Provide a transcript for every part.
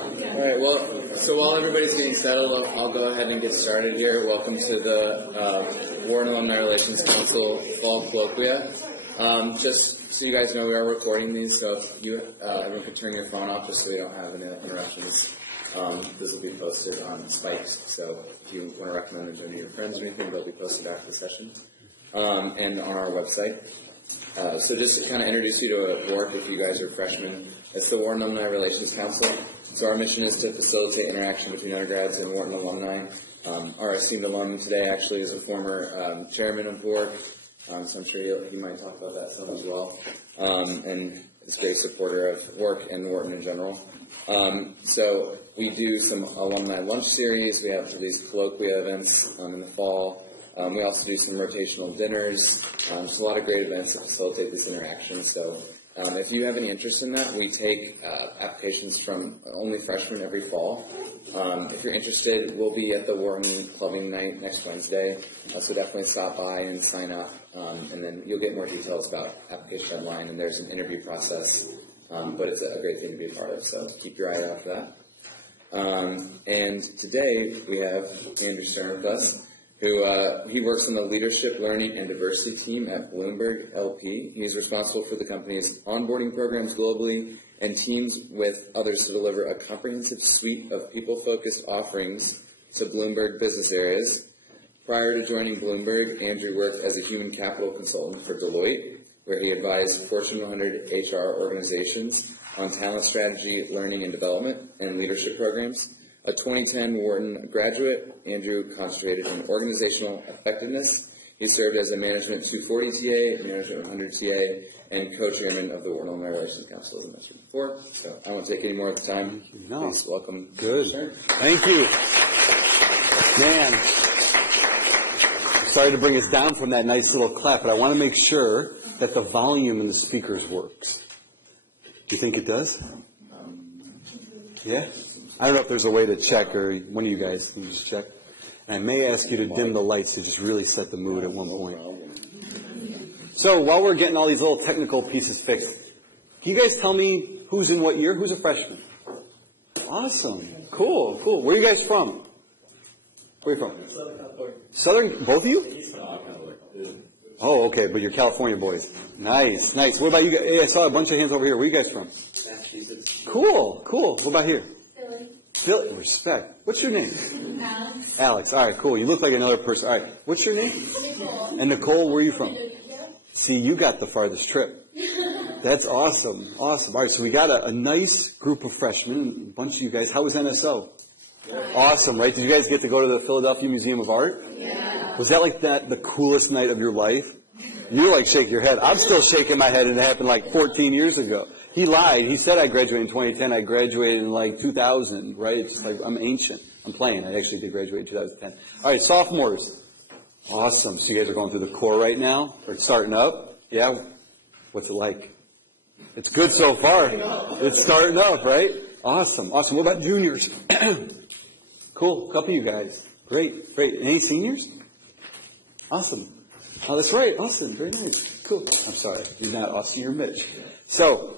All right, well, so while everybody's getting settled, I'll go ahead and get started here. Welcome to the Wharton Alumni Relations Council Fall Colloquia. Just so you guys know, we are recording these, so if you everyone can turn your phone off just so you don't have any interruptions. This will be posted on Spikes, so if you want to recommend them to any of your friends or anything, they'll be posted after the session and on our website. So just to kind of introduce you to work if you guys are freshmen, it's the Wharton Alumni Relations Council. So our mission is to facilitate interaction between undergrads and Wharton alumni. Our esteemed alum today actually is a former chairman of WARC, so I'm sure he might talk about that some as well, and is a great supporter of WARC and Wharton in general. So we do some alumni lunch series. We have these colloquia events in the fall. We also do some rotational dinners. Just a lot of great events to facilitate this interaction. So if you have any interest in that, we take applications from only freshmen every fall. If you're interested, we'll be at the Wharton Clubbing Night next Wednesday. So definitely stop by and sign up. And then you'll get more details about application deadline. And there's an interview process. But it's a great thing to be a part of. So keep your eye out for that. And today we have Andrew Stern with us, who he works on the Leadership, Learning, and Diversity team at Bloomberg LP. He is responsible for the company's onboarding programs globally and teams with others to deliver a comprehensive suite of people-focused offerings to Bloomberg business areas. Prior to joining Bloomberg, Andrew worked as a human capital consultant for Deloitte, where he advised Fortune 100 HR organizations on talent strategy, learning and development, and leadership programs. A 2010 Wharton graduate, Andrew concentrated in organizational effectiveness. He served as a Management 240 TA, Management 100 TA, and co-chairman of the Wharton Alumni Relations Council, as I mentioned before. So I won't take any more of the time. No. Please welcome. Good. Sharon. Thank you. Man, sorry to bring us down from that nice little clap, but I want to make sure that the volume in the speakers works. Do you think it does? Yeah? I don't know if there's a way to check, or one of you guys can just check. And I may ask you to dim the lights to just really set the mood at one point. So while we're getting all these little technical pieces fixed, can you guys tell me who's in what year? Who's a freshman? Awesome. Cool, cool. Where are you guys from? Where are you from? Southern California. Southern, both of you? Oh, okay, but you're California boys. Nice, nice. What about you guys? Hey, I saw a bunch of hands over here. Where are you guys from? Massachusetts. Cool, cool. What about here? Philly. Philly. Respect. What's your name? Alex. Alex. All right, cool. You look like another person. All right. What's your name? Nicole. And Nicole, where are you from? See, you got the farthest trip. That's awesome. Awesome. All right, so we got a nice group of freshmen, a bunch of you guys. How was NSO? Awesome, right? Did you guys get to go to the Philadelphia Museum of Art? Yeah. Was that like the coolest night of your life? You like shake your head. I'm still shaking my head, and it happened like 14 years ago. He lied. He said I graduated in 2010. I graduated in like 2000, right? It's just like I'm ancient. I'm playing. I actually did graduate in 2010. All right, sophomores. Awesome. So you guys are going through the core right now? Or it's starting up? Yeah? What's it like? It's good so far. It's starting up, right? Awesome. Awesome. What about juniors? Cool. A couple of you guys. Great. Great. Any seniors? Awesome. Oh, that's right. Austin. Very nice. Cool. I'm sorry. You're not Austin. You're Mitch. So,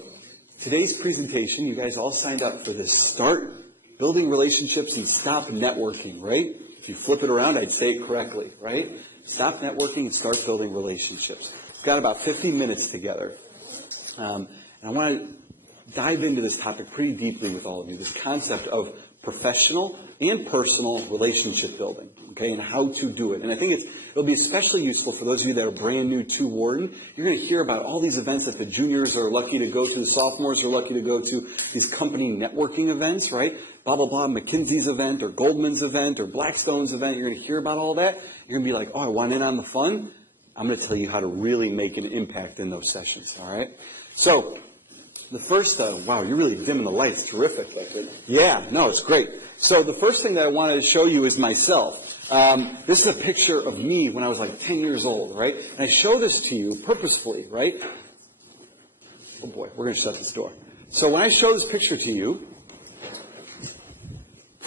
today's presentation, you guys all signed up for this. Start building relationships and stop networking, right? If you flip it around, I'd say it correctly, right? Stop networking and start building relationships. We've got about 15 minutes together. And I want to dive into this topic pretty deeply with all of you, this concept of professional and personal relationship building, okay, and how to do it. And I think it'll be especially useful for those of you that are brand new to Wharton. You're going to hear about all these events that the juniors are lucky to go to, the sophomores are lucky to go to, these company networking events, right? Blah, blah, blah, McKinsey's event or Goldman's event or Blackstone's event. You're going to hear about all that. You're going to be like, oh, I want in on the fun. I'm going to tell you how to really make an impact in those sessions, all right? So, the first, wow, you're really dimming the lights. Terrific. Yeah, no, it's great. So the first thing that I wanted to show you is myself. This is a picture of me when I was like 10 years old, right? And I show this to you purposefully, right? Oh boy, we're going to shut this door. So when I show this picture to you,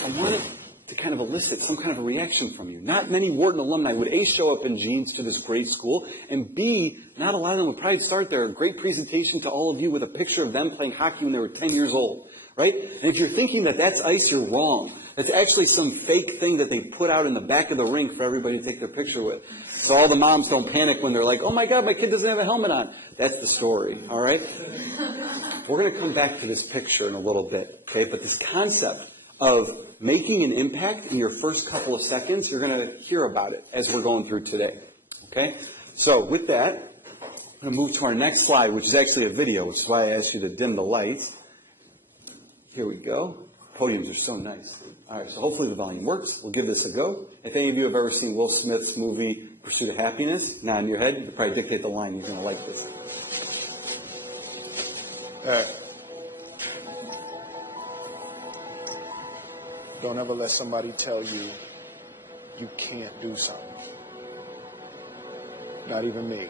I wanted to kind of elicit some kind of a reaction from you. Not many Wharton alumni would A, show up in jeans to this great school, and B, not a lot of them would probably start their great presentation to all of you with a picture of them playing hockey when they were 10 years old. right? And if you're thinking that that's ice, you're wrong. It's actually some fake thing that they put out in the back of the rink for everybody to take their picture with. So all the moms don't panic when they're like, oh my God, my kid doesn't have a helmet on. That's the story, all right? We're going to come back to this picture in a little bit, okay? But this concept of making an impact in your first couple of seconds, you're going to hear about it as we're going through today, okay? So with that, I'm going to move to our next slide, which is actually a video, which is why I asked you to dim the lights. Here we go. Podiums are so nice. All right, so hopefully the volume works. We'll give this a go. If any of you have ever seen Will Smith's movie Pursuit of Happiness, nod in your head, you could probably dictate the line. You're going to like this. All right. Don't ever let somebody tell you you can't do something. Not even me.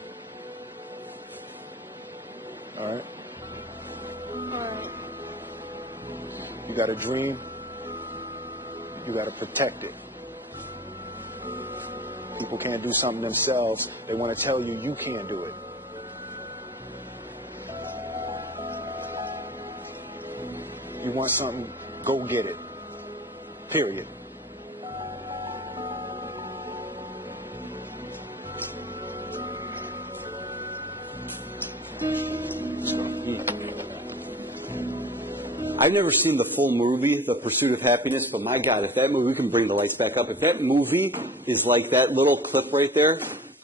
All right? All right. You got a dream, you got to protect it. People can't do something themselves. They want to tell you you can't do it. You want something, go get it. Period. I've never seen the full movie, The Pursuit of Happiness, but my God, if that movie, we can bring the lights back up. If that movie is like that little clip right there,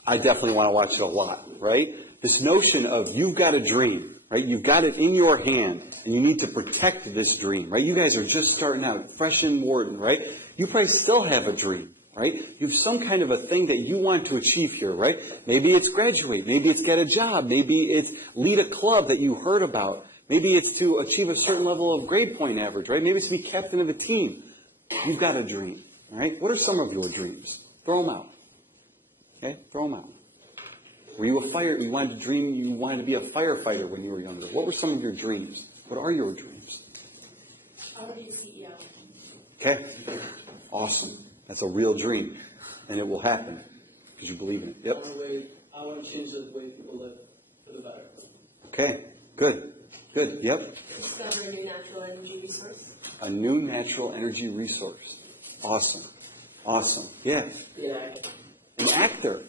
I definitely want to watch it a lot, right? This notion of you've got a dream, right? You've got it in your hand, and you need to protect this dream, right? You guys are just starting out, fresh in Wharton, right? You probably still have a dream, right? You have some kind of a thing that you want to achieve here, right? Maybe it's graduate. Maybe it's get a job. Maybe it's lead a club that you heard about. Maybe it's to achieve a certain level of grade point average, right? Maybe it's to be captain of a team. You've got a dream, all right? What are some of your dreams? Throw them out. Okay? Throw them out. Were you you wanted to be a firefighter when you were younger. What were some of your dreams? What are your dreams? I want to be a CEO. Okay? Awesome. That's a real dream. And it will happen because you believe in it. Yep. I want to change the way people live for the better. Okay. Good. Good. Yep. Discover a new natural energy resource. A new natural energy resource. Awesome. Awesome. Yeah. Yeah. An actor.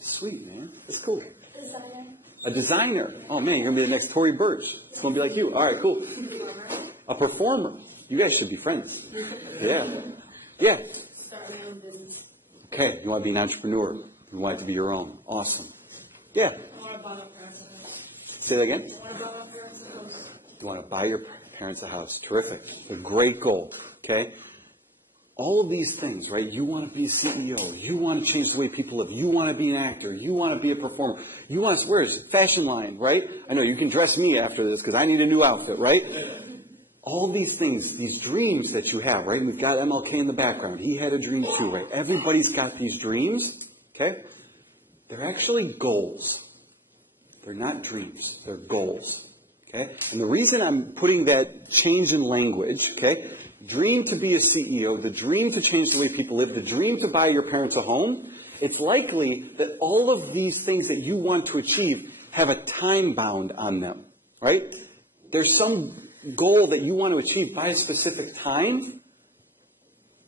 Sweet, man. That's cool. Designer. A designer. Oh, man, you're going to be the next Tory Burch. It's going to be like you. All right, cool. A performer. You guys should be friends. Yeah. Yeah. Start my own business. Okay. You want to be an entrepreneur. You want it to be your own. Awesome. Yeah. I want to buy my parents a house. Say that again. I want to buy my parents a house. You want to buy your parents a house. Terrific. A great goal. Okay? All of these things, right? You want to be a CEO. You want to change the way people live. You want to be an actor. You want to be a performer. You want to, where's it? Fashion line, right? I know you can dress me after this because I need a new outfit, right? All these things, these dreams that you have, right? We've got MLK in the background. He had a dream too, right? Everybody's got these dreams, okay? They're actually goals. They're not dreams. They're goals, okay? And the reason I'm putting that change in language, okay? Dream to be a CEO, the dream to change the way people live, the dream to buy your parents a home, it's likely that all of these things that you want to achieve have a time bound on them, right? There's some goal that you want to achieve by a specific time.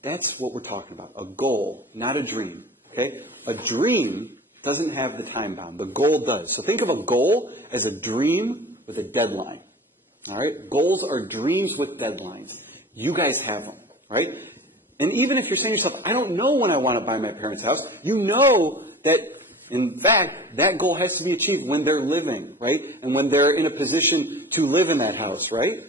That's what we're talking about, a goal, not a dream, okay? A dream doesn't have the time bound. The goal does. So think of a goal as a dream with a deadline, all right? Goals are dreams with deadlines. You guys have them, right? And even if you're saying to yourself, I don't know when I want to buy my parents' house, you know that, in fact, that goal has to be achieved when they're living, right? And when they're in a position to live in that house, right?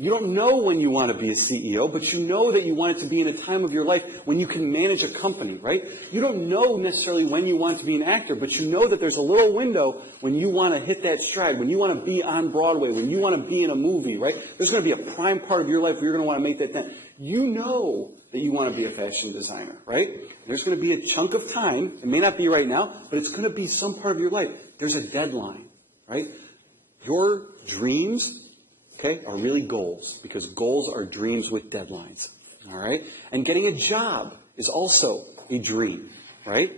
You don't know when you want to be a CEO, but you know that you want it to be in a time of your life when you can manage a company, right? You don't know necessarily when you want to be an actor, but you know that there's a little window when you want to hit that stride, when you want to be on Broadway, when you want to be in a movie, right? There's going to be a prime part of your life where you're going to want to make that dent. You know that you want to be a fashion designer, right? There's going to be a chunk of time. It may not be right now, but it's going to be some part of your life. There's a deadline, right? Your dreams, okay, are really goals, because goals are dreams with deadlines, all right? And getting a job is also a dream, right?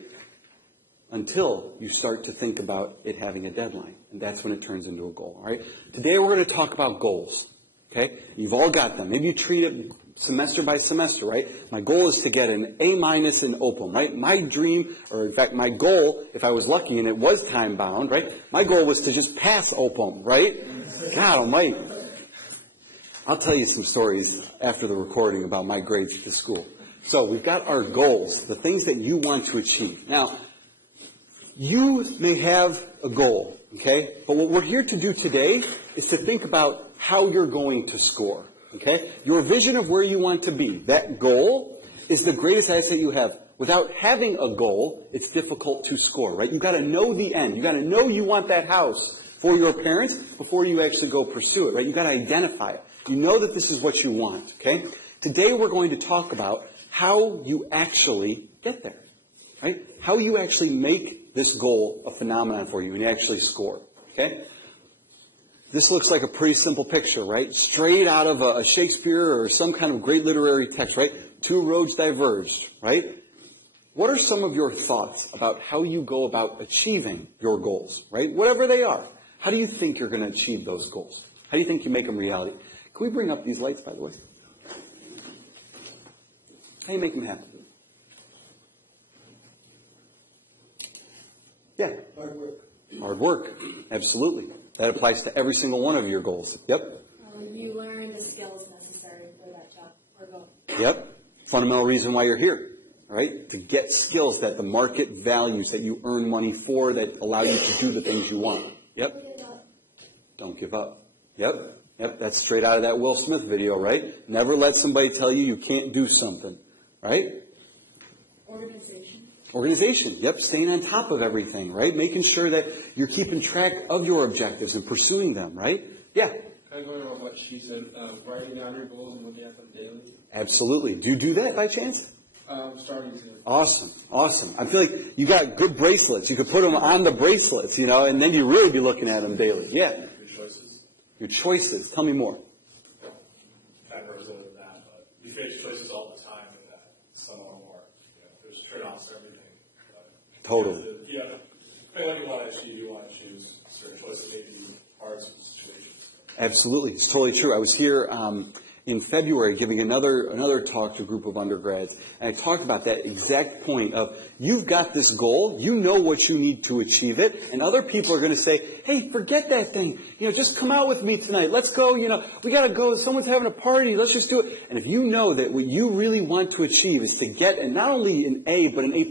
Until you start to think about it having a deadline, and that's when it turns into a goal, all right? Today we're going to talk about goals, Okay? You've all got them. Maybe you treat it semester by semester, right? My goal is to get an A- in OPM, right? My dream, or in fact my goal, if I was lucky and it was time bound, right? My goal was to just pass OPM, right? God almighty. I'll tell you some stories after the recording about my grades at the school. So we've got our goals, the things that you want to achieve. Now, you may have a goal, okay? But what we're here to do today is to think about how you're going to score, okay? Your vision of where you want to be, that goal is the greatest asset you have. Without having a goal, it's difficult to score, right? You've got to know the end. You've got to know you want that house for your parents before you actually go pursue it, right? You've got to identify it. You know that this is what you want, okay? Today we're going to talk about how you actually get there, right? How you actually make this goal a phenomenon for you and you actually score, okay? This looks like a pretty simple picture, right? Straight out of a Shakespeare or some kind of great literary text, right? Two roads diverged, right? What are some of your thoughts about how you go about achieving your goals, right? Whatever they are. How do you think you're going to achieve those goals? How do you think you make them reality? Can we bring up these lights, by the way? How do you make them happen? Yeah. Hard work. Hard work. Absolutely. That applies to every single one of your goals. Yep. You learn the skills necessary for that job or goal. Yep. Fundamental reason why you're here, right? To get skills that the market values, that you earn money for, that allow you to do the things you want. Yep. Don't give up. Yep. Yep. That's straight out of that Will Smith video, right? Never let somebody tell you you can't do something, right? Organization. Yep. Staying on top of everything, right? Making sure that you're keeping track of your objectives and pursuing them, right? Yeah. Kind of going on what she said, writing down your goals and looking at them daily. Absolutely. Do you do that by chance? Starting to. Awesome. I feel like you got good bracelets. You could put them on the bracelets, and then you really be looking at them daily. Yeah. Your choices. Your choices. Tell me more. I've represented that, but you face choices all the time, and that some are more. There's trade-offs to everything. Totally. Yeah. Depending on what you want to achieve, you want to choose certain choices, maybe hard situations. Absolutely. It's totally true. I was here in February giving another talk to a group of undergrads, and I talked about that exact point of you've got this goal, you know what you need to achieve it, and other people are going to say, hey, forget that thing. Just come out with me tonight. Let's go. We got to go. Someone's having a party. Let's just do it. And if you know that what you really want to achieve is to get not only an A, but an A+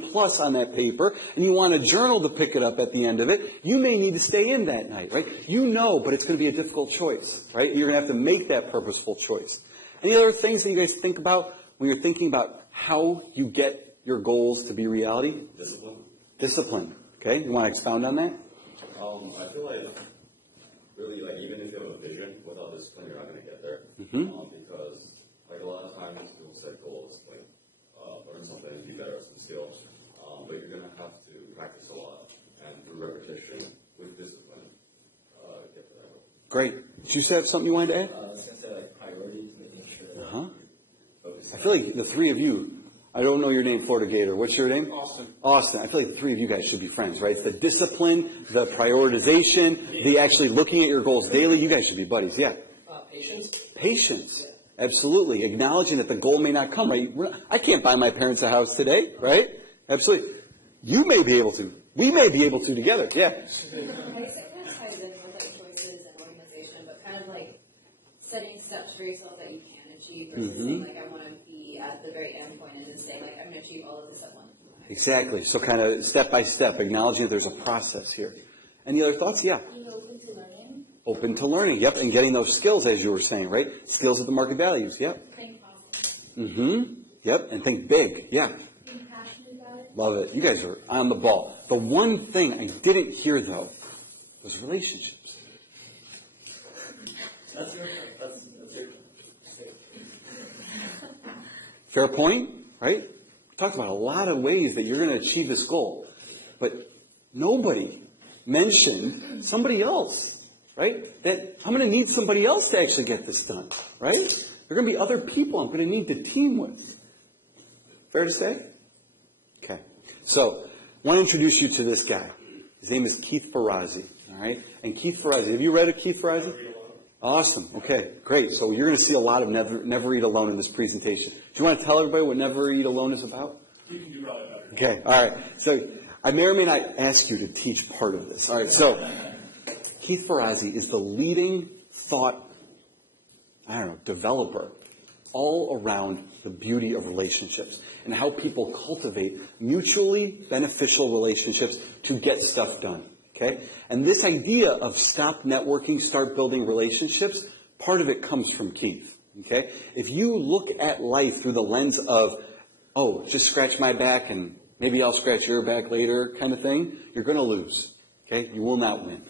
on that paper, and you want a journal to pick it up at the end of it, you may need to stay in that night, right? But it's going to be a difficult choice, right? You're going to have to make that purposeful choice. Any other things that you guys think about when you're thinking about how you get your goals to be reality? Discipline. Okay, you want to expound on that? I feel like, really, even if you have a vision, without discipline, you're not going to get there. Because, a lot of times, people set goals, learn something, be better at some skills. But you're going to have to practice a lot. And through repetition, with discipline, get to that goal. Great. Did you have something you wanted to add? I was going to say, priorities, making sure that you focus. I feel like the three of you, I don't know your name, Florida Gator. What's your name? Austin. I feel like the three of you guys should be friends, right? It's the discipline, the prioritization, the actually looking at your goals daily. You guys should be buddies, yeah. Patience. Absolutely. Acknowledging that the goal may not come, right? I can't buy my parents a house today, right? Absolutely. You may be able to. We may be able to together, yeah. I guess it kind of ties in with choices and organization, but kind of setting steps for yourself that you can achieve versus saying I want to be at the very end point and just saying I'm going to achieve all of this at once. Exactly. So kind of step by step, acknowledging that there's a process here. Any other thoughts? Yeah. Being open to learning. Open to learning, yep, and getting those skills as you were saying, right? Skills that the market values, yep. Think positive. Yep, and think big, yeah. Being passionate about it. Love it. You guys are on the ball. The one thing I didn't hear, though, was relationships. That's your Fair point, right? We talked about a lot of ways that you're going to achieve this goal, but nobody mentioned somebody else, right? That I'm going to need somebody else to actually get this done, right? There are going to be other people I'm going to need to team with. Fair to say? Okay. So, I want to introduce you to this guy. His name is Keith Ferrazzi, all right? And Keith Ferrazzi, have you read of Keith Ferrazzi? Awesome. Okay, great. So you're going to see a lot of Never Eat Alone in this presentation. Do you want to tell everybody what Never Eat Alone is about? You can do probably better. Okay, all right. So I may or may not ask you to teach part of this. All right, so Keith Ferrazzi is the leading thought, developer all around the beauty of relationships and how people cultivate mutually beneficial relationships to get stuff done. Okay? And this idea of stop networking, start building relationships, part of it comes from Keith. Okay? If you look at life through the lens of, oh, just scratch my back and maybe I'll scratch your back later kind of thing, you're going to lose. Okay? You will not win.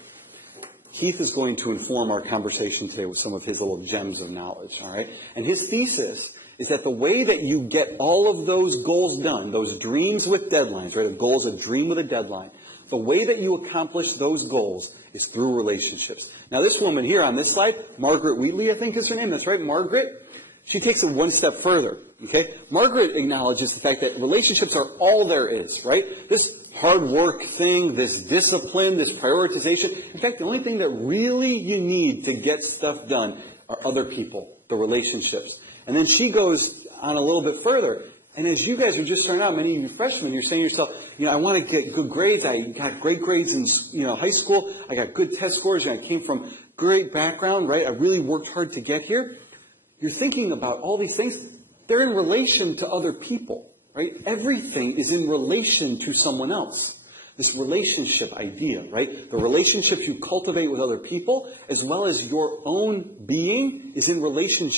Keith is going to inform our conversation today with some of his little gems of knowledge. All right? And his thesis is that the way that you get all of those goals done, those dreams with deadlines, right? A goal is a dream with a deadline. The way that you accomplish those goals is through relationships. Now, this woman here on this slide, Margaret Wheatley, I think is her name. That's right, Margaret. She takes it one step further. Okay? Margaret acknowledges the fact that relationships are all there is, right? This hard work thing, this discipline, this prioritization. In fact, the only thing that really you need to get stuff done are other people, the relationships. And then she goes on a little bit further. And as you guys are just starting out, many of you freshmen, you're saying to yourself, I want to get good grades. I got great grades in high school. I got good test scores. And I came from great background, right? I really worked hard to get here. You're thinking about all these things. They're in relation to other people, right? Everything is in relation to someone else. This relationship idea, right? The relationships you cultivate with other people, as well as your own being, is in relation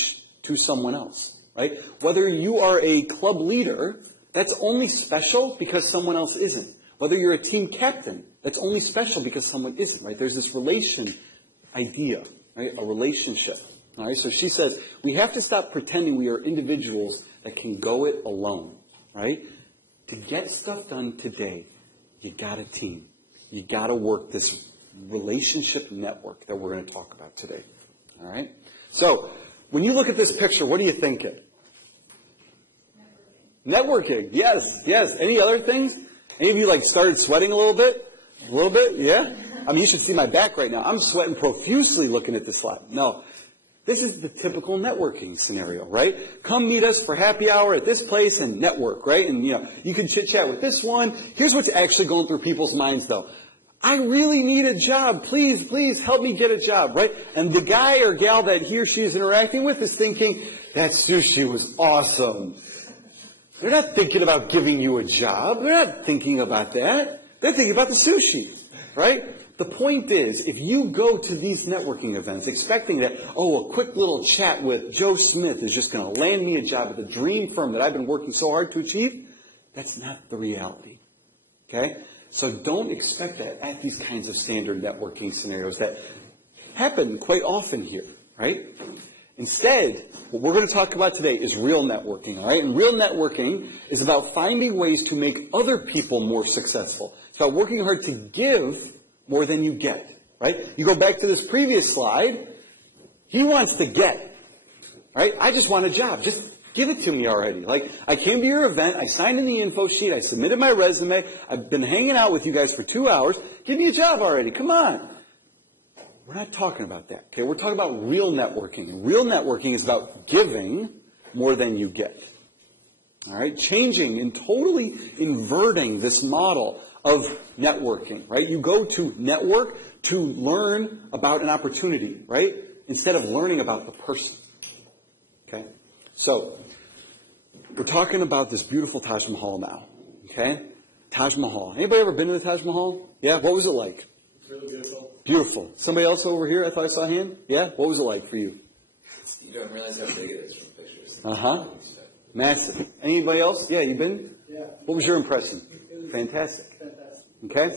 to someone else. Right? Whether you are a club leader, that's only special because someone else isn't. Whether you're a team captain, that's only special because someone isn't. Right? There's this relation idea, right? A relationship. All right. So she says we have to stop pretending we are individuals that can go it alone. Right? To get stuff done today, you got a team. You got to work this relationship network that we're going to talk about today. All right. So when you look at this picture, what are you thinking? Networking. Yes, yes. Any other things? Any of you started sweating a little bit? A little bit? Yeah? I mean, you should see my back right now. I'm sweating profusely looking at this slide. No. This is the typical networking scenario, right? Come meet us for happy hour at this place and network, right? And, you can chit-chat with this one. Here's what's actually going through people's minds, though. I really need a job. Please help me get a job, right? And the guy or gal that he or she is interacting with is thinking, that sushi was awesome. They're not thinking about giving you a job. They're not thinking about that. They're thinking about the sushi, right? The point is, if you go to these networking events expecting that, a quick little chat with Joe Smith is just going to land me a job at the dream firm that I've been working so hard to achieve, that's not the reality, okay? So don't expect that at these kinds of standard networking scenarios that happen quite often here, right? Instead, what we're going to talk about today is real networking, all right? And real networking is about finding ways to make other people more successful. It's about working hard to give more than you get, right? You go back to this previous slide. He wants to get, right? I just want a job. Just give it to me already. I came to your event. I signed in the info sheet. I submitted my resume. I've been hanging out with you guys for 2 hours. Give me a job already. Come on. We're not talking about that, okay? We're talking about real networking. And real networking is about giving more than you get. All right? Changing and totally inverting this model of networking, right? You go to network to learn about an opportunity, right? Instead of learning about the person. Okay? So, we're talking about this beautiful Taj Mahal now, okay? Taj Mahal. Anybody ever been to the Taj Mahal? Yeah? What was it like? It's really beautiful. Beautiful. Somebody else over here? I thought I saw a hand. Yeah? What was it like for you? You don't realize how big it is from pictures. Uh-huh. Massive. Anybody else? Yeah, you been? Yeah. What was your impression? Fantastic. Okay?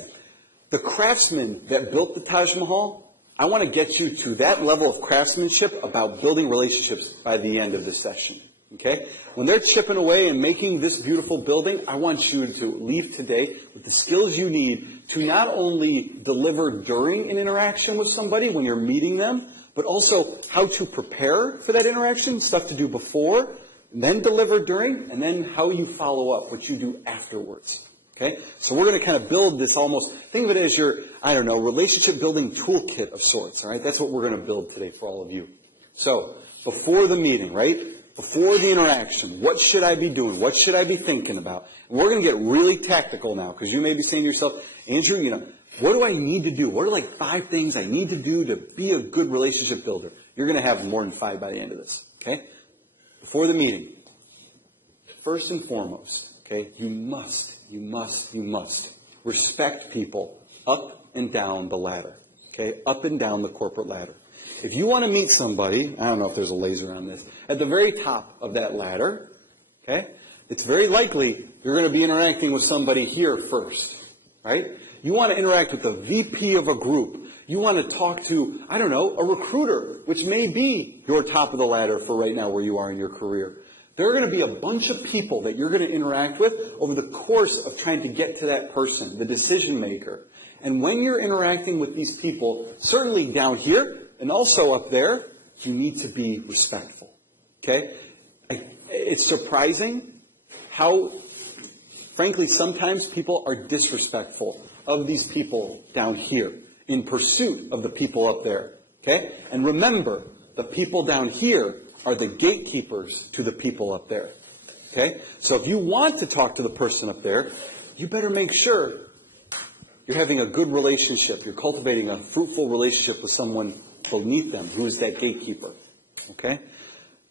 The craftsmen that built the Taj Mahal, I want to get you to that level of craftsmanship about building relationships by the end of this session. Okay? When they're chipping away and making this beautiful building, I want you to leave today with the skills you need to not only deliver during an interaction with somebody when you're meeting them, but also how to prepare for that interaction, stuff to do before, then deliver during, and then how you follow up, what you do afterwards. Okay? So we're going to kind of build this almost, think of it as your, I don't know, relationship building toolkit of sorts. All right? That's what we're going to build today for all of you. So, before the meeting, right? Before the interaction, what should I be doing? What should I be thinking about? And we're going to get really tactical now, because you may be saying to yourself, Andrew, what do I need to do? What are like 5 things I need to do to be a good relationship builder? You're going to have more than 5 by the end of this. Okay? Before the meeting, first and foremost, okay, you must respect people up and down the ladder. Okay? Up and down the corporate ladder. If you want to meet somebody, I don't know if there's a laser on this, at the very top of that ladder, okay, it's very likely you're going to be interacting with somebody here first, right? You want to interact with the VP of a group. You want to talk to, I don't know, a recruiter, which may be your top of the ladder for right now where you are in your career. There are going to be a bunch of people that you're going to interact with over the course of trying to get to that person, the decision maker. And when you're interacting with these people, certainly down here and also up there, you need to be respectful. Okay? It's surprising how, frankly, sometimes people are disrespectful of these people down here in pursuit of the people up there. Okay? And remember, the people down here are the gatekeepers to the people up there. Okay? So if you want to talk to the person up there, you better make sure you're having a good relationship. You're cultivating a fruitful relationship with someone beneath them who is that gatekeeper. Okay?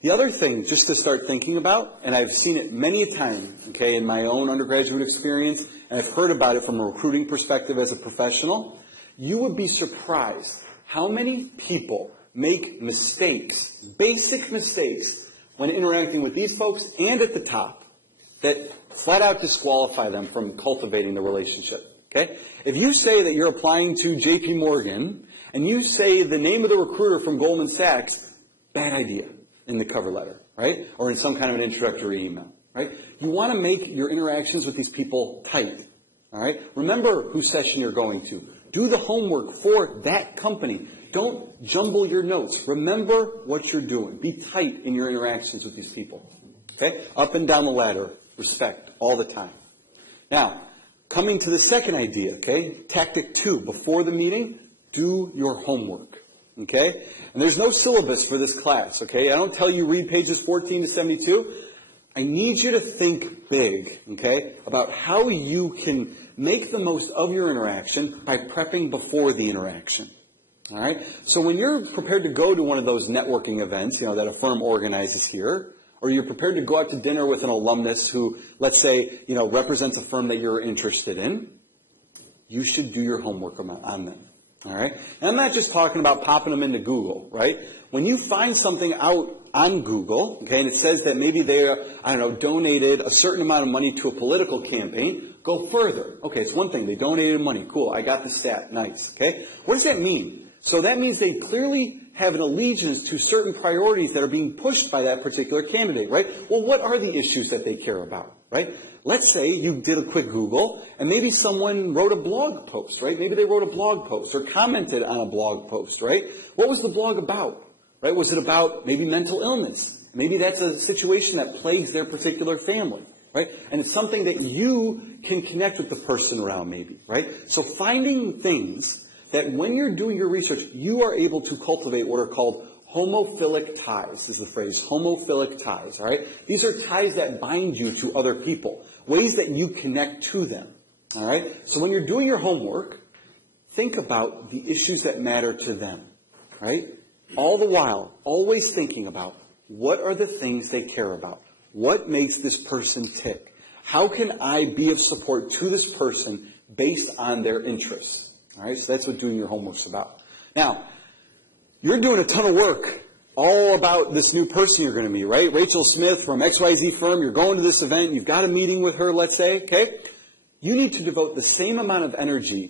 The other thing, just to start thinking about, and I've seen it many a time, okay, in my own undergraduate experience, and I've heard about it from a recruiting perspective as a professional, you would be surprised how many people make mistakes, basic mistakes, when interacting with these folks and at the top that flat out disqualify them from cultivating the relationship. Okay? If you say that you're applying to J.P. Morgan and you say the name of the recruiter from Goldman Sachs, bad idea in the cover letter, right? Or in some kind of an introductory email, right? You want to make your interactions with these people tight, all right? Remember whose session you're going to. Do the homework for that company. Don't jumble your notes. Remember what you're doing. Be tight in your interactions with these people, okay? Up and down the ladder, respect all the time. Now, coming to the second idea, okay? Tactic 2, before the meeting, do your homework, okay? And there's no syllabus for this class, okay? I don't tell you read pages 14 to 72. I need you to think big, okay, about how you can make the most of your interaction by prepping before the interaction, all right? So when you're prepared to go to one of those networking events, that a firm organizes here, or you're prepared to go out to dinner with an alumnus who, let's say, represents a firm that you're interested in, you should do your homework on them. All right? And I'm not just talking about popping them into Google, right? When you find something out on Google, okay, and it says that maybe they, donated a certain amount of money to a political campaign, go further. Okay, it's one thing. They donated money. Cool. I got the stat. Nice. Okay? What does that mean? So that means they clearly have an allegiance to certain priorities that are being pushed by that particular candidate, right? Well, what are the issues that they care about, right? Let's say you did a quick Google, and maybe someone wrote a blog post, right? Maybe they wrote a blog post or commented on a blog post, right? What was the blog about, right? Was it about maybe mental illness? Maybe that's a situation that plagues their particular family, right? And it's something that you can connect with the person around maybe, right? So finding things that when you're doing your research, you are able to cultivate what are called homophilic ties, is the phrase, homophilic ties, all right? These are ties that bind you to other people, ways that you connect to them, all right? So when you're doing your homework, think about the issues that matter to them, right? All the while, always thinking about what are the things they care about? What makes this person tick? How can I be of support to this person based on their interests? All right, so that's what doing your homework's about. Now, you're doing a ton of work all about this new person you're going to meet, right? Rachel Smith from XYZ firm, you're going to this event, you've got a meeting with her, let's say, okay? You need to devote the same amount of energy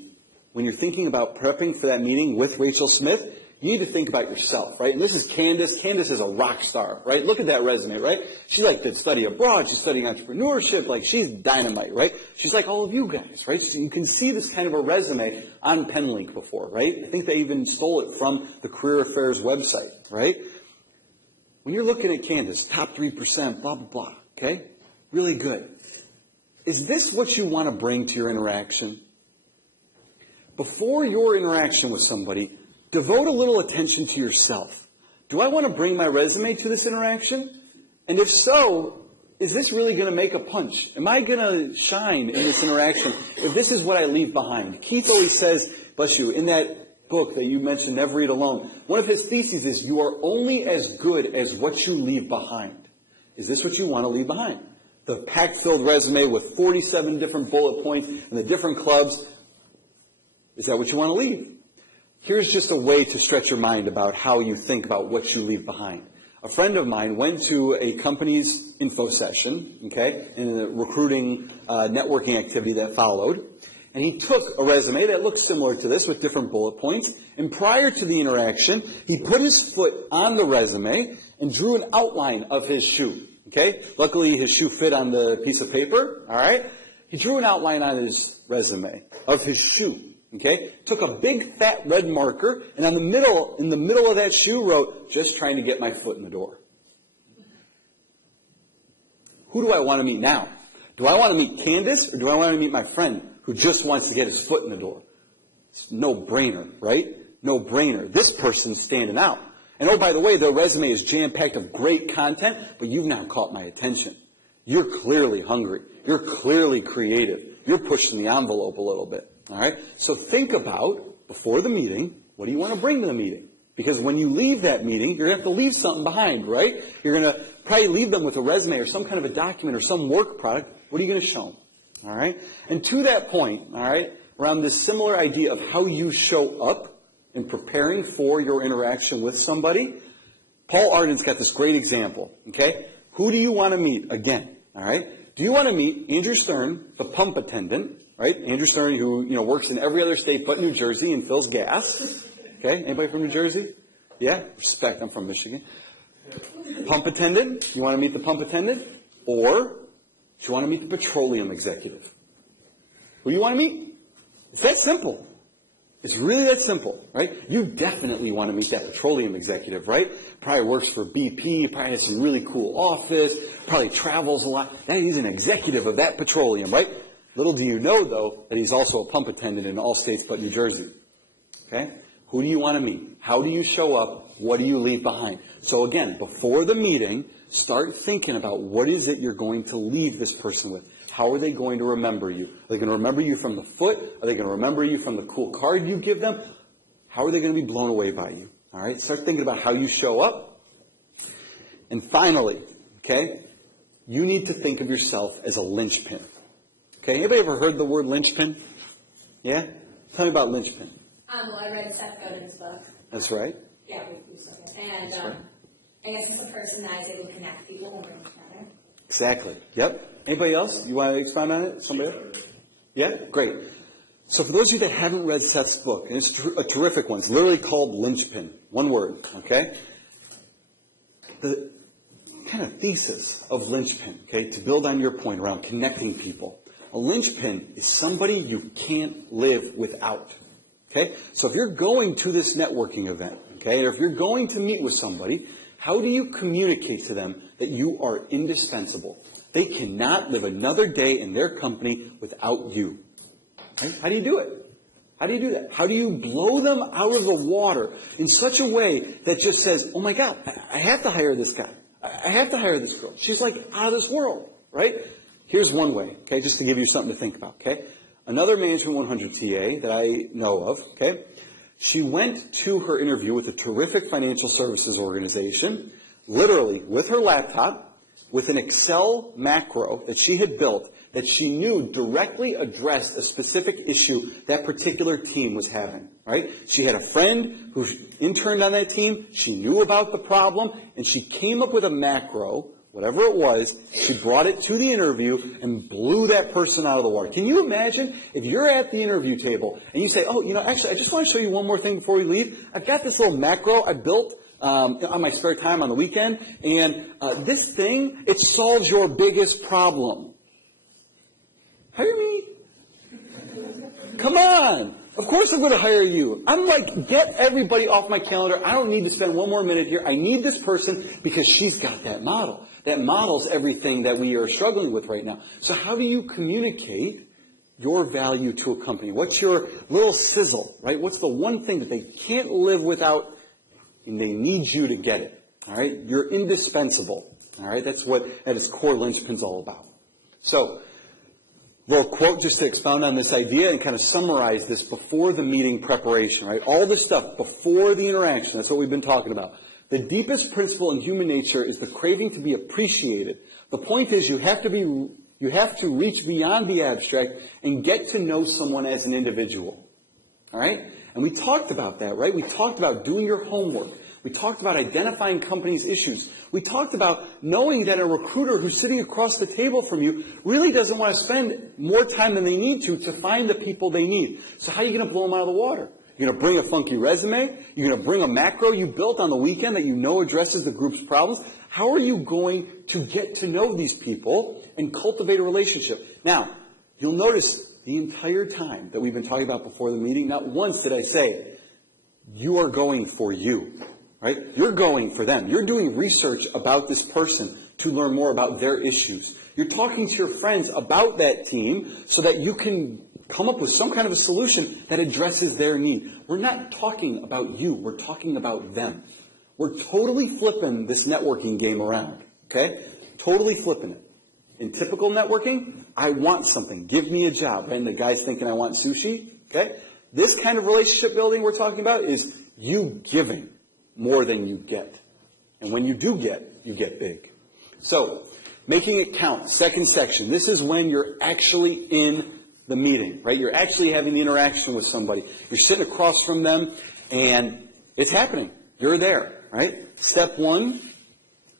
when you're thinking about prepping for that meeting with Rachel Smith. You need to think about yourself, right? And this is Candace. Candace is a rock star, right? Look at that resume, right? She did study abroad. She's studying entrepreneurship. She's dynamite, right? She's like all of you guys, right? So you can see this kind of a resume on Penlink before, right? I think they even stole it from the Career Affairs website, right? When you're looking at Candace, top 3%, blah, blah, blah, okay? Really good. Is this what you want to bring to your interaction? Before your interaction with somebody, devote a little attention to yourself. Do I want to bring my resume to this interaction? And if so, is this really going to make a punch? Am I going to shine in this interaction if this is what I leave behind? Keith always says, bless you, in that book that you mentioned, Never Eat Alone, one of his theses is you are only as good as what you leave behind. Is this what you want to leave behind? The pack-filled resume with 47 different bullet points and the different clubs. Is that what you want to leave? Here's just a way to stretch your mind about how you think about what you leave behind. A friend of mine went to a company's info session, okay, in a recruiting networking activity that followed. And he took a resume that looked similar to this with different bullet points. And prior to the interaction, he put his foot on the resume and drew an outline of his shoe. Okay? Luckily, his shoe fit on the piece of paper. All right? He drew an outline on his resume of his shoe. Okay? Took a big fat red marker and in the middle of that shoe wrote, just trying to get my foot in the door. Who do I want to meet now? Do I want to meet Candace or do I want to meet my friend who just wants to get his foot in the door? It's no-brainer, right? No-brainer. This person's standing out. And oh, by the way, the resume is jam-packed of great content, but you've now caught my attention. You're clearly hungry. You're clearly creative. You're pushing the envelope a little bit. All right? So think about, before the meeting, what do you want to bring to the meeting? Because when you leave that meeting, you're going to have to leave something behind, right? You're going to probably leave them with a resume or some kind of a document or some work product. What are you going to show them? All right? And to that point, all right, around this similar idea of how you show up in preparing for your interaction with somebody, Paul Arden's got this great example, okay? Who do you want to meet again, all right? Do you want to meet Andrew Stern, the pump attendant, right? Andrew Stern, who works in every other state but New Jersey and fills gas. Okay, anybody from New Jersey? Yeah, respect. I'm from Michigan. Pump attendant. You want to meet the pump attendant, or do you want to meet the petroleum executive? Who do you want to meet? It's that simple. It's really that simple, right? You definitely want to meet that petroleum executive, right? Probably works for BP, probably has some really cool office, probably travels a lot. He's an executive of that petroleum, right? Little do you know, though, that he's also a pump attendant in all states but New Jersey. Okay? Who do you want to meet? How do you show up? What do you leave behind? So again, before the meeting, start thinking about what is it you're going to leave this person with. How are they going to remember you? Are they going to remember you from the foot? Are they going to remember you from the cool card you give them? How are they going to be blown away by you? All right? Start thinking about how you show up. And finally, okay, you need to think of yourself as a linchpin. Okay, anybody ever heard the word linchpin? Yeah? Tell me about linchpin. Well, I read Seth Godin's book. That's right. Yeah, we saw it. And I guess it's a person that is able to connect people and bring them together. Exactly. Yep. Anybody else? You want to expound on it? Somebody else? Yeah? Great. So for those of you that haven't read Seth's book, and it's a terrific one. It's literally called Linchpin. One word. Okay? The kind of thesis of linchpin, okay, to build on your point around connecting people. A linchpin is somebody you can't live without. Okay? So if you're going to this networking event, okay, or if you're going to meet with somebody, how do you communicate to them that you are indispensable? They cannot live another day in their company without you. Right? How do you do it? How do you do that? How do you blow them out of the water in such a way that just says, oh my God, I have to hire this guy. I have to hire this girl. She's like out of this world, right? Here's one way, okay, just to give you something to think about, okay? Another Management 100 TA that I know of, okay, she went to her interview with a terrific financial services organization, literally with her laptop, with an Excel macro that she had built that she knew directly addressed a specific issue that particular team was having, right? She had a friend who interned on that team. She knew about the problem, and she came up with a macro, whatever it was. She brought it to the interview and blew that person out of the water. Can you imagine if you're at the interview table and you say, oh, actually, I just want to show you one more thing before we leave. I've got this little macro I built on my spare time on the weekend, and this thing, it solves your biggest problem. Hire me. Come on. Of course I'm going to hire you. I'm like, get everybody off my calendar. I don't need to spend one more minute here. I need this person because she's got that model. that models everything that we are struggling with right now. So how do you communicate your value to a company? What's your little sizzle, right? What's the one thing that they can't live without and they need you to get it? All right? You're indispensable. All right? That's what that is core linchpin's all about. So, little quote just to expound on this idea and kind of summarize this before the meeting preparation, right? All this stuff before the interaction. That's what we've been talking about. The deepest principle in human nature is the craving to be appreciated. The point is you have to reach beyond the abstract and get to know someone as an individual. All right? And we talked about that, right? We talked about doing your homework. We talked about identifying companies' issues. We talked about knowing that a recruiter who's sitting across the table from you really doesn't want to spend more time than they need to find the people they need. So how are you going to blow them out of the water? You're going to bring a funky resume? You're going to bring a macro you built on the weekend that you know addresses the group's problems? How are you going to get to know these people and cultivate a relationship? Now, you'll notice the entire time that we've been talking about before the meeting, not once did I say, you are going for you. Right? You're going for them. You're doing research about this person to learn more about their issues. You're talking to your friends about that team so that you can come up with some kind of a solution that addresses their need. We're not talking about you. We're talking about them. We're totally flipping this networking game around. Okay? Totally flipping it. In typical networking, I want something. Give me a job. And the guy's thinking I want sushi. Okay? This kind of relationship building we're talking about is you giving more than you get. And when you do get, you get big. So, making it count, second section. This is when you're actually in the meeting, right? You're actually having the interaction with somebody. You're sitting across from them, and it's happening. You're there, right? Step one,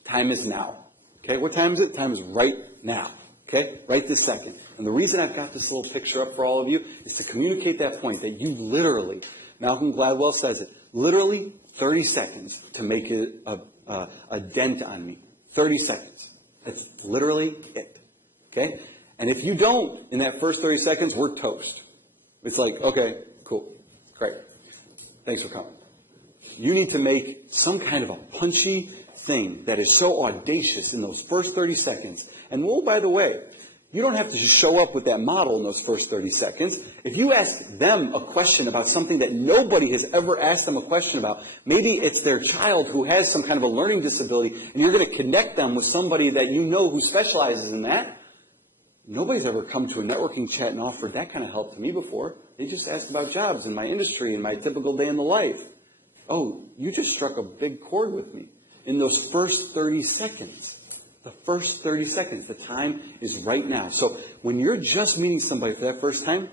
time is now. Okay, what time is it? Time is right now. Okay, right this second. And the reason I've got this little picture up for all of you is to communicate that point that you literally, Malcolm Gladwell says it, literally 30 seconds to make it a dent on me. 30 seconds. That's literally it. Okay? And if you don't, in that first 30 seconds, we're toast. It's like, okay, cool. Great. Thanks for coming. You need to make some kind of a punchy thing that is so audacious in those first 30 seconds. And, oh, by the way, you don't have to just show up with that model in those first 30 seconds. If you ask them a question about something that nobody has ever asked them a question about, maybe it's their child who has some kind of a learning disability, and you're going to connect them with somebody that you know who specializes in that. Nobody's ever come to a networking chat and offered that kind of help to me before. They just asked about jobs in my industry and my typical day in the life. Oh, you just struck a big chord with me in those first 30 seconds. The first 30 seconds. The time is right now. So when you're just meeting somebody for that first time,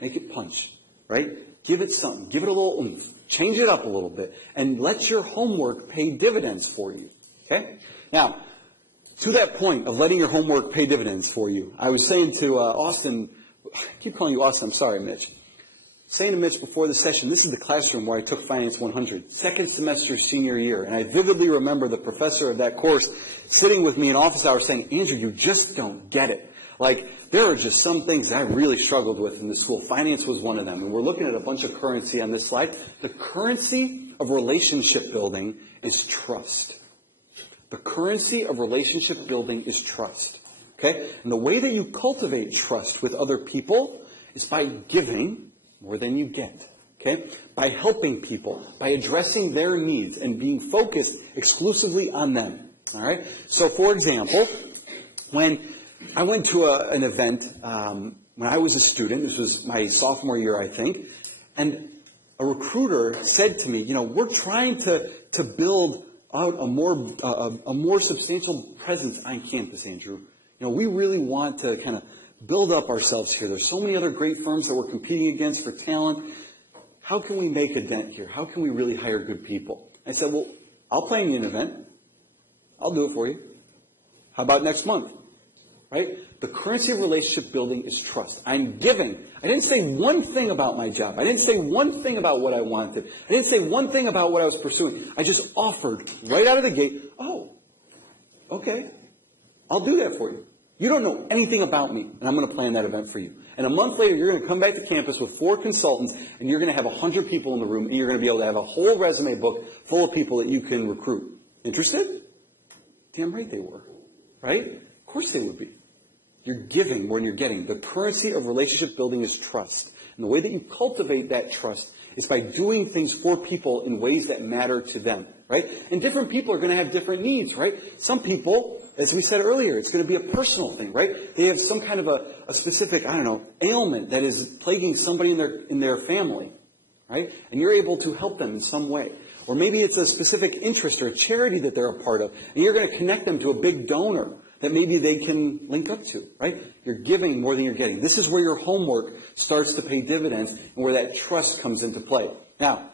make it punch, right? Give it something. Give it a little oomph. Change it up a little bit. And let your homework pay dividends for you. Okay? Now, to that point of letting your homework pay dividends for you, I was saying to Austin, I keep calling you Austin, I'm sorry, Mitch. Saying to Mitch before the session, this is the classroom where I took Finance 100, second semester senior year. And I vividly remember the professor of that course sitting with me in office hours saying, Andrew, you just don't get it. Like, there are just some things I really struggled with in the school. Finance was one of them. And we're looking at a bunch of currency on this slide. The currency of relationship building is trust. The currency of relationship building is trust. Okay? And the way that you cultivate trust with other people is by giving more than you get. Okay? By helping people, by addressing their needs and being focused exclusively on them. All right? So, for example, when I went to an event when I was a student, this was my sophomore year, I think, and a recruiter said to me, you know, we're trying to build out a more substantial presence on campus, Andrew. You know, we really want to kind of build up ourselves here. There's so many other great firms that we're competing against for talent. How can we make a dent here? How can we really hire good people? I said, well, I'll plan you an event. I'll do it for you. How about next month? Right? The currency of relationship building is trust. I'm giving. I didn't say one thing about my job. I didn't say one thing about what I wanted. I didn't say one thing about what I was pursuing. I just offered right out of the gate, oh, okay, I'll do that for you. You don't know anything about me, and I'm going to plan that event for you. And a month later, you're going to come back to campus with 4 consultants, and you're going to have 100 people in the room, and you're going to be able to have a whole resume book full of people that you can recruit. Interested? Damn right they were. Right? Of course they would be. You're giving more than you're getting. The currency of relationship building is trust. And the way that you cultivate that trust is by doing things for people in ways that matter to them, right? And different people are going to have different needs, right? Some people, as we said earlier, it's going to be a personal thing, right? They have some kind of a specific, ailment that is plaguing somebody in their family, right? And you're able to help them in some way. Or maybe it's a specific interest or a charity that they're a part of, and you're going to connect them to a big donor that maybe they can link up to, right? You're giving more than you're getting. This is where your homework starts to pay dividends and where that trust comes into play. Now,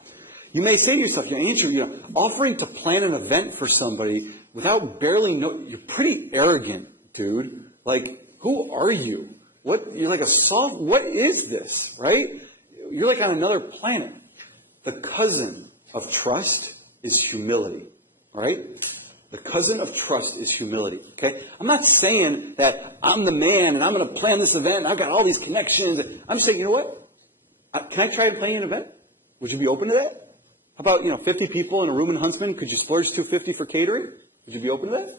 you may say to yourself, Andrew, offering to plan an event for somebody without barely you're pretty arrogant, dude. Like, who are you? You're like what is this, right? You're like on another planet. The cousin of trust is humility, right? The cousin of trust is humility, okay? I'm not saying that I'm the man and I'm going to plan this event and I've got all these connections. I'm just saying, you know what? Can I try planning an event? Would you be open to that? How about, 50 people in a room in Huntsman? Could you splurge $250 for catering? Would you be open to that?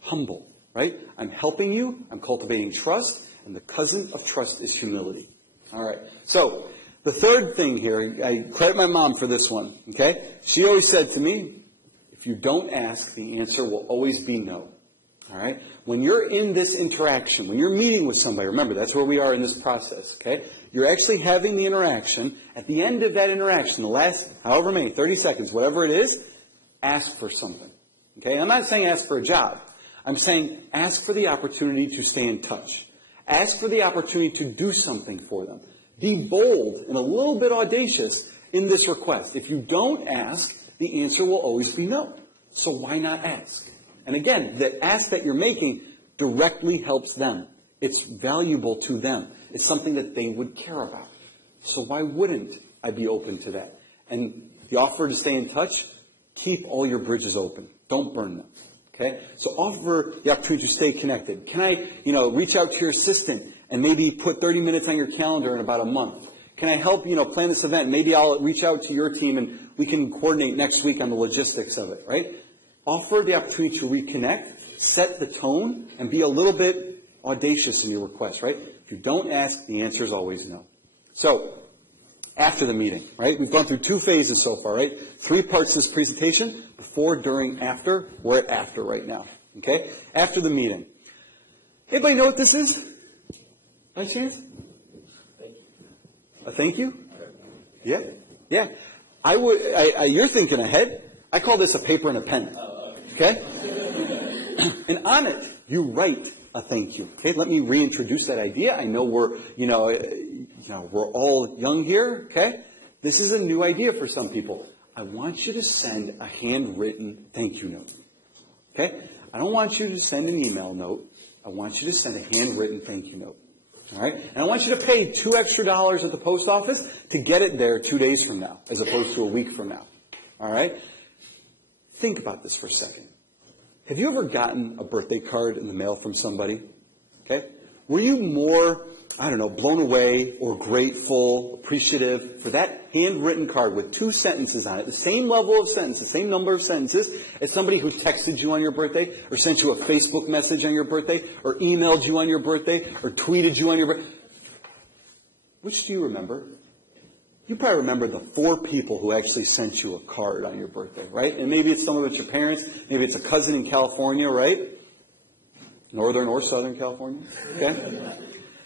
Humble, right? I'm helping you. I'm cultivating trust. And the cousin of trust is humility. All right. So the third thing here, I credit my mom for this one, okay? She always said to me, if you don't ask, the answer will always be no. All right? When you're in this interaction, when you're meeting with somebody, remember, that's where we are in this process, okay? You're actually having the interaction. At the end of that interaction, the last, however many, 30 seconds, whatever it is, ask for something. Okay? I'm not saying ask for a job. I'm saying ask for the opportunity to stay in touch. Ask for the opportunity to do something for them. Be bold and a little bit audacious in this request. If you don't ask, the answer will always be no. So why not ask? And again, the ask that you're making directly helps them. It's valuable to them. It's something that they would care about. So why wouldn't I be open to that? And the offer to stay in touch, keep all your bridges open. Don't burn them. Okay? So offer the opportunity to stay connected. Can I, reach out to your assistant and maybe put 30 minutes on your calendar in about a month? Can I help, plan this event? Maybe I'll reach out to your team and we can coordinate next week on the logistics of it, right? Offer the opportunity to reconnect, set the tone, and be a little bit audacious in your request, right? If you don't ask, the answer is always no. So, after the meeting, right? We've gone through 2 phases so far, right? 3 parts of this presentation, before, during, after. We're at after right now, okay? After the meeting. Anybody know what this is? By chance? A thank you? Yeah? Yeah. You're thinking ahead. I call this a paper and a pen. Okay? And on it, you write a thank you. Okay? Let me reintroduce that idea. I know we're all young here. Okay? This is a new idea for some people. I want you to send a handwritten thank you note. Okay? I don't want you to send an email note. I want you to send a handwritten thank you note. All right? And I want you to pay $2 extra at the post office to get it there 2 days from now, as opposed to a week from now. All right? Think about this for a second. Have you ever gotten a birthday card in the mail from somebody? Okay? Were you more, blown away or grateful, appreciative for that handwritten card with 2 sentences on it, the same level of sentence, the same number of sentences as somebody who texted you on your birthday or sent you a Facebook message on your birthday or emailed you on your birthday or tweeted you on your birthday? Which do you remember? You probably remember the 4 people who actually sent you a card on your birthday, right? And maybe it's some of it's your parents. Maybe it's a cousin in California, right? Northern or Southern California, okay?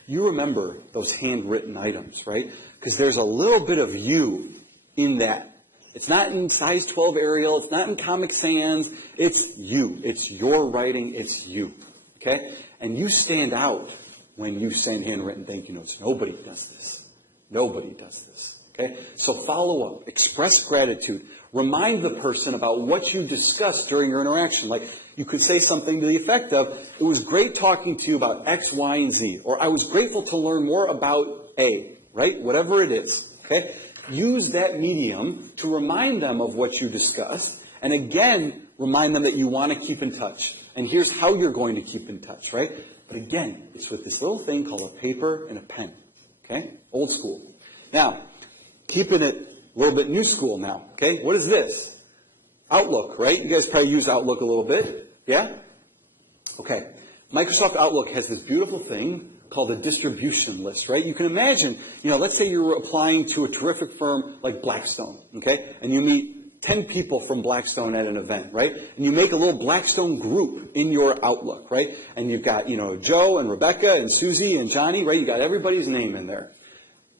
You remember those handwritten items, right? Because there's a little bit of you in that. It's not in size 12 Arial. It's not in Comic Sans. It's you. It's your writing. It's you, okay? And you stand out when you send handwritten thank you notes. Nobody does this. Nobody does this. Okay? So follow up. Express gratitude. Remind the person about what you discussed during your interaction. Like, you could say something to the effect of, it was great talking to you about X, Y, and Z. Or, I was grateful to learn more about A. Right? Whatever it is. Okay? Use that medium to remind them of what you discussed. And again, remind them that you want to keep in touch. And here's how you're going to keep in touch. Right? But again, it's with this little thing called a paper and a pen. Okay? Old school. Now, keeping it a little bit new school now. Okay? What is this? Outlook, right? You guys probably use Outlook a little bit. Yeah? Okay. Microsoft Outlook has this beautiful thing called a distribution list, right? You can imagine, let's say you're applying to a terrific firm like Blackstone, okay? And you meet 10 people from Blackstone at an event, right? And you make a little Blackstone group in your Outlook, right? And you've got, Joe and Rebecca and Susie and Johnny, right? You got everybody's name in there.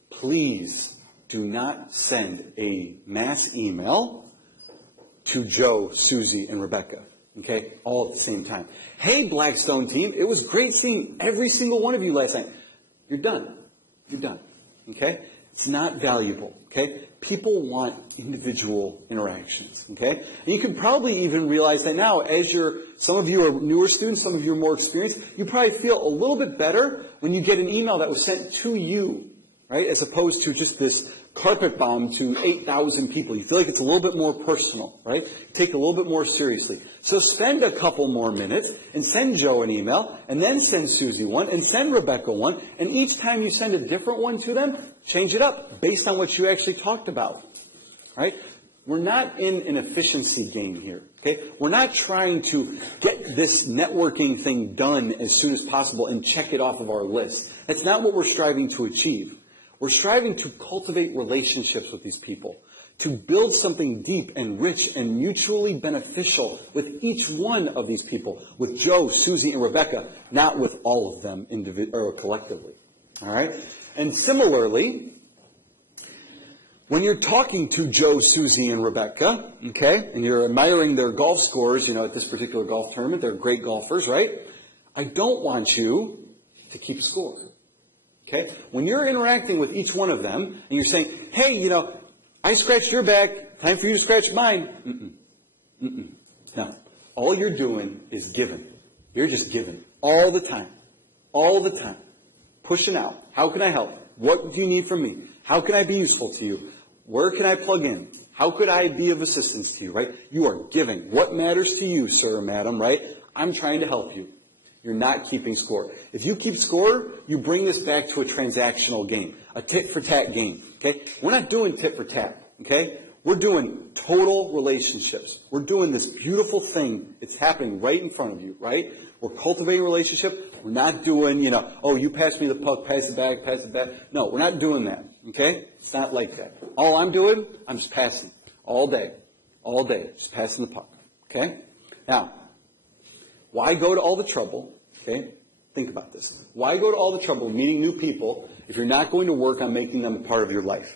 Please do not send a mass email to Joe, Susie, and Rebecca. Okay, all at the same time. Hey, Blackstone team, it was great seeing every single one of you last night. You're done. You're done. Okay? It's not valuable. Okay? People want individual interactions. Okay? And you can probably even realize that now, as some of you are newer students, some of you are more experienced, you probably feel a little bit better when you get an email that was sent to you, right? As opposed to just this carpet bomb to 8,000 people. You feel like it's a little bit more personal, right? Take it a little bit more seriously. So spend a couple more minutes and send Joe an email, and then send Susie one, and send Rebecca one, and each time you send a different one to them, change it up based on what you actually talked about, right? We're not in an efficiency game here, okay? We're not trying to get this networking thing done as soon as possible and check it off of our list. That's not what we're striving to achieve. We're striving to cultivate relationships with these people, to build something deep and rich and mutually beneficial with each one of these people, with Joe, Susie, and Rebecca, not with all of them or collectively. All right? And similarly, when you're talking to Joe, Susie, and Rebecca, okay, and you're admiring their golf scores, at this particular golf tournament, they're great golfers, right? I don't want you to keep score. Okay? When you're interacting with each one of them, and you're saying, hey, I scratched your back, time for you to scratch mine. No. All you're doing is giving. You're just giving. All the time. All the time. Pushing out. How can I help? What do you need from me? How can I be useful to you? Where can I plug in? How could I be of assistance to you, right? You are giving. What matters to you, sir or madam, right? I'm trying to help you. You're not keeping score. If you keep score, you bring this back to a transactional game, a tit-for-tat game, okay? We're not doing tit-for-tat, okay? We're doing total relationships. We're doing this beautiful thing. It's happening right in front of you, right? We're cultivating a relationship. We're not doing, you pass me the puck, pass it back. No, we're not doing that, okay? It's not like that. All I'm doing, I'm just passing all day, just passing the puck, okay? Now, why go to all the trouble, okay? Think about this. Why go to all the trouble of meeting new people if you're not going to work on making them a part of your life?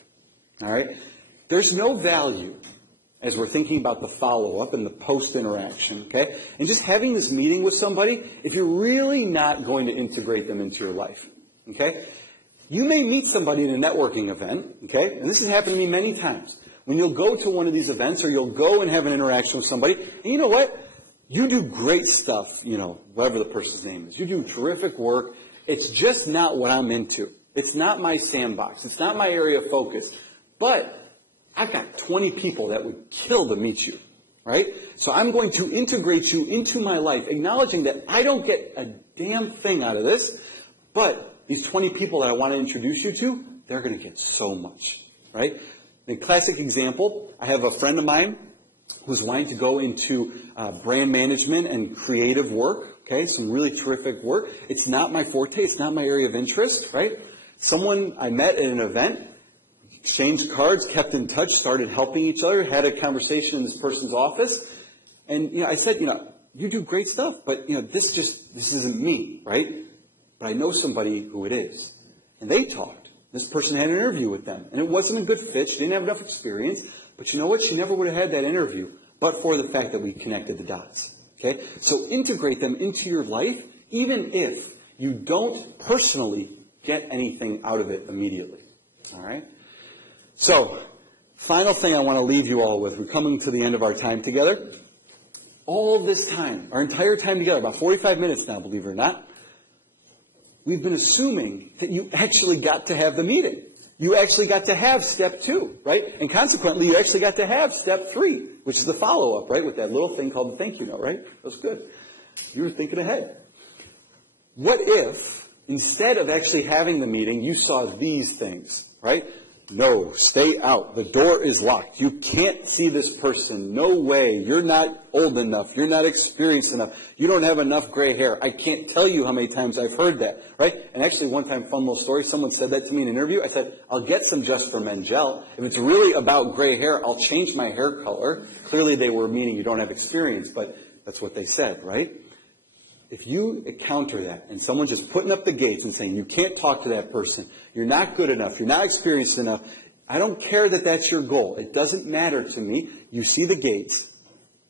All right? There's no value, as we're thinking about the follow-up and the post-interaction, okay? And just having this meeting with somebody if you're really not going to integrate them into your life, okay? You may meet somebody in a networking event, okay? And this has happened to me many times. When you'll go to one of these events or you'll go and have an interaction with somebody, and you know what? You do great stuff, whatever the person's name is. You do terrific work. It's just not what I'm into. It's not my sandbox. It's not my area of focus. But I've got 20 people that would kill to meet you, right? So I'm going to integrate you into my life, acknowledging that I don't get a damn thing out of this, but these 20 people that I want to introduce you to, they're going to get so much, right? A classic example, I have a friend of mine who's wanting to go into brand management and creative work, okay, some really terrific work. It's not my forte. It's not my area of interest, right? Someone I met at an event, exchanged cards, kept in touch, started helping each other, had a conversation in this person's office. And, I said, you do great stuff, but, this isn't me, right? But I know somebody who it is. And they talked. This person had an interview with them. And it wasn't a good fit. She didn't have enough experience. But you know what? She never would have had that interview but for the fact that we connected the dots. Okay? So integrate them into your life, even if you don't personally get anything out of it immediately. All right? So, final thing I want to leave you all with. We're coming to the end of our time together. All this time, our entire time together, about 45 minutes now, believe it or not, we've been assuming that you actually got to have the meeting. You actually got to have step 2, right? And consequently, you actually got to have step 3, which is the follow-up, right? With that little thing called the thank you note, right? That was good. You were thinking ahead. What if, instead of actually having the meeting, you saw these things, right? No, stay out. The door is locked. You can't see this person. No way. You're not old enough. You're not experienced enough. You don't have enough gray hair. I can't tell you how many times I've heard that, right? And actually, one time, fun little story, someone said that to me in an interview. I said, I'll get some Just for Men gel. If it's really about gray hair, I'll change my hair color. Clearly, they were meaning you don't have experience, but that's what they said, right? If you counter that and someone just putting up the gates and saying you can't talk to that person, you're not good enough, you're not experienced enough, I don't care that that's your goal. It doesn't matter to me. You see the gates.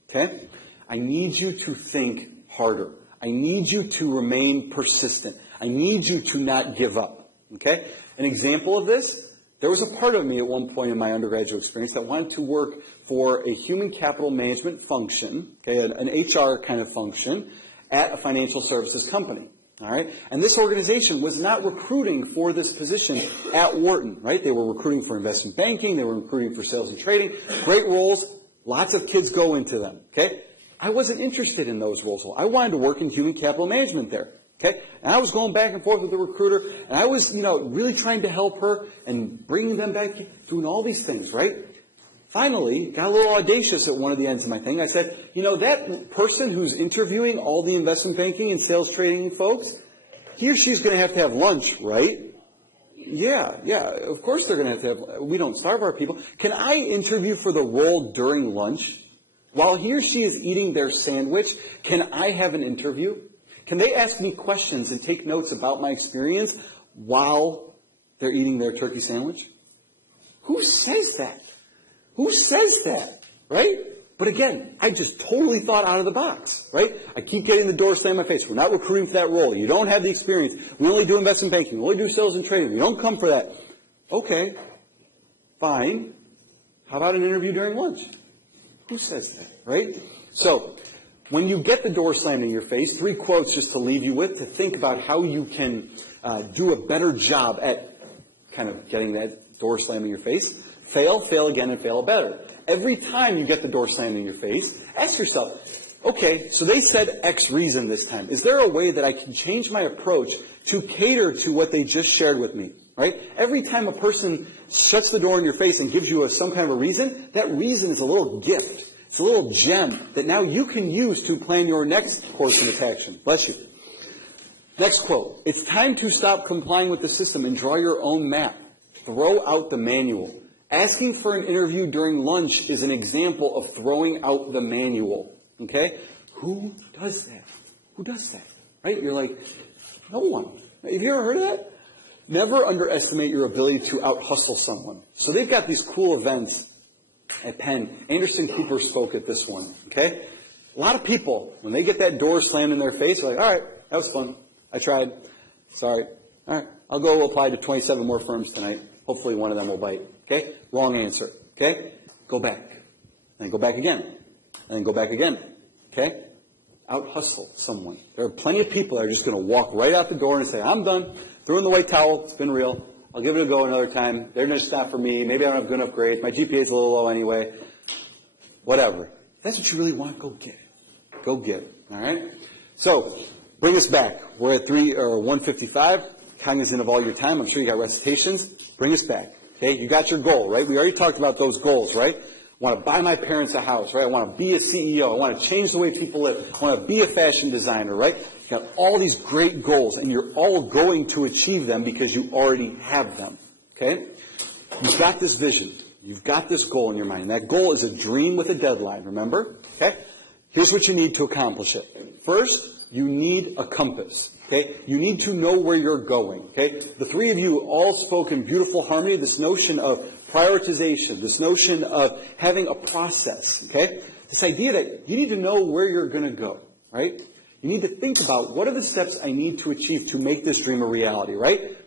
Okay? I need you to think harder. I need you to remain persistent. I need you to not give up. Okay? An example of this, there was a part of me at one point in my undergraduate experience that wanted to work for a human capital management function, okay, an HR kind of function, at a financial services company. All right? And this organization was not recruiting for this position at Wharton, right? They were recruiting for investment banking, they were recruiting for sales and trading. Great roles, lots of kids go into them, okay? I wasn't interested in those roles. I wanted to work in human capital management there, okay? And I was going back and forth with the recruiter, and I was, really trying to help her and bringing them back, doing all these things, right? Finally, got a little audacious at one of the ends of my thing. I said, that person who's interviewing all the investment banking and sales trading folks, he or she's going to have lunch, right? Yeah, of course they're going to have, we don't starve our people. Can I interview for the role during lunch? While he or she is eating their sandwich, can I have an interview? Can they ask me questions and take notes about my experience while they're eating their turkey sandwich? Who says that? Who says that, right? But again, I just totally thought out of the box, right? I keep getting the door slammed in my face. We're not recruiting for that role. You don't have the experience. We only do investment banking. We only do sales and trading. You don't come for that. Okay, fine. How about an interview during lunch? Who says that, right? So, when you get the door slammed in your face, 3 quotes just to leave you with to think about how you can do a better job at kind of getting that door slammed in your face. Fail, fail again, and fail better. Every time you get the door slammed in your face, ask yourself, okay, so they said X reason this time. Is there a way that I can change my approach to cater to what they just shared with me? Right? Every time a person shuts the door in your face and gives you some kind of a reason, that reason is a little gift. It's a little gem that now you can use to plan your next course of action. Bless you. Next quote. It's time to stop complying with the system and draw your own map. Throw out the manual. Asking for an interview during lunch is an example of throwing out the manual. Okay? Who does that? Who does that? Right? You're like, no one. Have you ever heard of that? Never underestimate your ability to out-hustle someone. So they've got these cool events at Penn. Anderson Cooper spoke at this one. Okay? A lot of people, when they get that door slammed in their face, are like, all right, that was fun. I tried. Sorry. All right, I'll go apply to 27 more firms tonight. Hopefully one of them will bite. Okay? Wrong answer. Okay? Go back. And then go back again. And then go back again. Okay? Out-hustle someone. There are plenty of people that are just going to walk right out the door and say, I'm done. Throw in the white towel. It's been real. I'll give it a go another time. They're just not for me. Maybe I don't have good enough grades. My GPA is a little low anyway. Whatever. If that's what you really want, go get it. Go get it. All right? So, bring us back. We're at 155. Cognizant of all your time. I'm sure you got recitations. Bring us back. Okay? You got your goal, right? We already talked about those goals, right? I want to buy my parents a house, right? I want to be a CEO. I want to change the way people live. I want to be a fashion designer, right? You got all these great goals, and you're all going to achieve them because you already have them. Okay? You've got this vision. You've got this goal in your mind. That goal is a dream with a deadline, remember? Okay? Here's what you need to accomplish it. First, you need a compass. Okay? You need to know where you're going. Okay? The 3 of you all spoke in beautiful harmony, this notion of prioritization, this notion of having a process. Okay? This idea that you need to know where you're going to go. Right? You need to think about what are the steps I need to achieve to make this dream a reality. Right?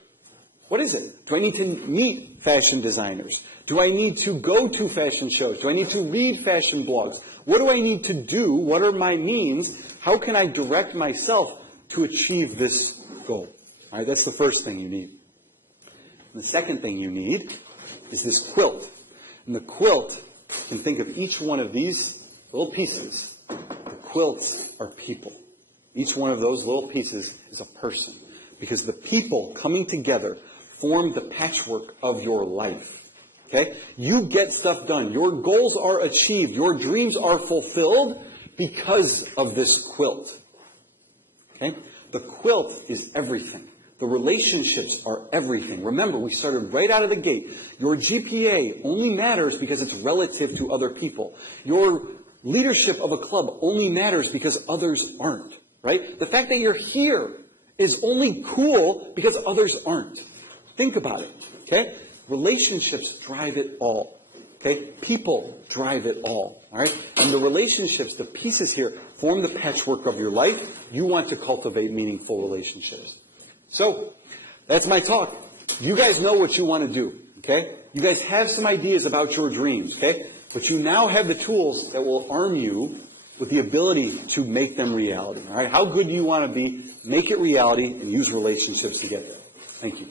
What is it? Do I need to meet fashion designers? Do I need to go to fashion shows? Do I need to read fashion blogs? What do I need to do? What are my means? How can I direct myself to achieve this goal? All right, that's the first thing you need. And the second thing you need is this quilt. And the quilt, you can think of each one of these little pieces. The quilts are people. Each one of those little pieces is a person. Because the people coming together form the patchwork of your life. Okay? You get stuff done. Your goals are achieved. Your dreams are fulfilled because of this quilt. Okay? The quilt is everything. The relationships are everything. Remember, we started right out of the gate. Your GPA only matters because it's relative to other people. Your leadership of a club only matters because others aren't. Right? The fact that you're here is only cool because others aren't. Think about it. Okay? Relationships drive it all. Okay? People drive it all. All right? And the relationships, the pieces here, form the patchwork of your life. You want to cultivate meaningful relationships. So, that's my talk. You guys know what you want to do. Okay? You guys have some ideas about your dreams. Okay? But you now have the tools that will arm you with the ability to make them reality. All right? How good do you want to be? Make it reality and use relationships to get there. Thank you.